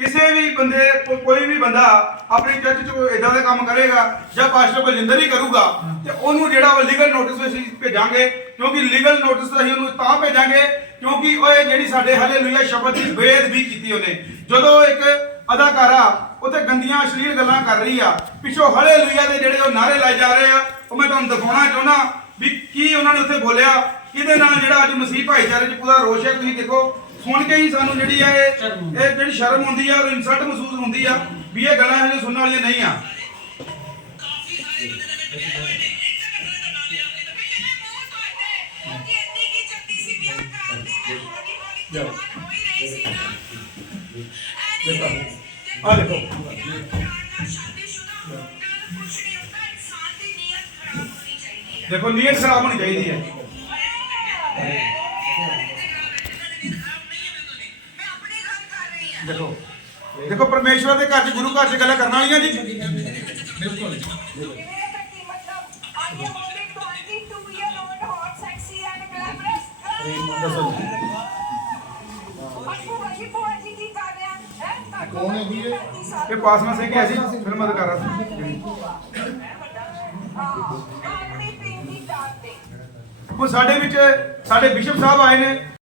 ਕਿਸੇ ਵੀ ਬੰਦੇ ਕੋਈ ਵੀ ਬੰਦਾ ਆਪਣੀ ਚਰਚ ਚ ਇਦਾਂ ਦਾ ਕੰਮ ਕਰੇਗਾ ਜਾਂ ਪਾਸਟਰ ਬਲਜਿੰਦਰ ਹੀ ਕਰੂਗਾ, ਤੇ ਉਹਨੂੰ ਜਿਹੜਾ ਵਾ ਲੀਗਲ ਨੋਟਿਸ ਅਸੀਂ ਭੇਜਾਂਗੇ, ਕਿਉਂਕਿ ਲੀਗਲ ਨੋਟਿਸ ਅਸੀਂ ਉਹਨੂੰ ਤਾਂ ਭੇਜਾਂਗੇ, ਕਿਉਂਕਿ ਉਹ ਇਹ ਜਿਹੜੀ ਸਾਡੇ ਹਾਲੇਲੂਇਆ ਸ਼ਬਦ ਦੀ ਬੇਅਦਬੀ ਕੀਤੀ ਉਹਨੇ। ਜਦੋਂ ਇੱਕ ਅਦਾਕਾਰਾ ਉੱਥੇ ਗੰਦੀਆਂ ਅਸ਼ਲੀਲ ਗੱਲਾਂ ਕਰ ਰਹੀ ਆ, ਪਿੱਛੋਂ ਹਾਲੇਲੂਇਆ ਦੇ ਜਿਹੜੇ ਉਹ ਨਾਰੇ ਲਾਏ ਜਾ ਰਹੇ ਆ, ਉਹ ਮੈਂ ਤੁਹਾਨੂੰ ਦਿਖਾਉਣਾ ਚਾਹੁੰਦਾ ਵੀ ਕੀ ਉਹਨਾਂ ਨੇ ਉੱਥੇ ਬੋਲਿਆ ਇਹਦੇ ਨਾਲ ਜਿਹੜਾ ਅੱਜ ਮਸੀਹ ਭਾਈਚਾਰੇ 'ਚ ਪੂਰਾ ਰੋਸ਼ ਹੈ ਤੁਸੀਂ ਦੇਖੋ ਸੁਣ ਕੇ ਹੀ ਸਾਨੂੰ ਜਿਹੜੀ ਆ ਇਹ ਇਹ ਜਿਹੜੀ ਸ਼ਰਮ ਹੁੰਦੀ ਆ ਔਰ ਇਨਸਲਟ ਮਹਿਸੂਸ ਹੁੰਦੀ ਆ ਵੀ ਇਹ ਗੱਲਾਂ ਹਜੇ ਸੁਣਨ ਵਾਲੀਆਂ ਨਹੀਂ ਆ। ਆ ਦੇਖੋ। ਦੇਖੋ ਨੀਅਤ ਖਰਾਬ ਹੋਣੀ ਚਾਹੀਦੀ ਹੈ ਦੇਖੋ ਦੇਖੋ ਪਰਮੇਸ਼ਵਰ ਦੇ ਘਰ 'ਚ ਗੁਰੂ ਘਰ 'ਚ ਗੱਲਾਂ ਕਰਨ ਵਾਲੀਆਂ ਜੀ। ਬਿਲਕੁਲ। ਕੌਣ ਹੈ ਜੀ ਇਹ? ਪਾਸਮਾ ਸਿੰਘ ਹੈ ਜੀ ਫਿਲਮ ਅਦਾਕਾਰਾ ਸੀ ਹੁਣ ਸਾਡੇ ਵਿੱਚ ਸਾਡੇ ਬਿਸ਼ਪ ਸਾਹਿਬ ਆਏ ਨੇ।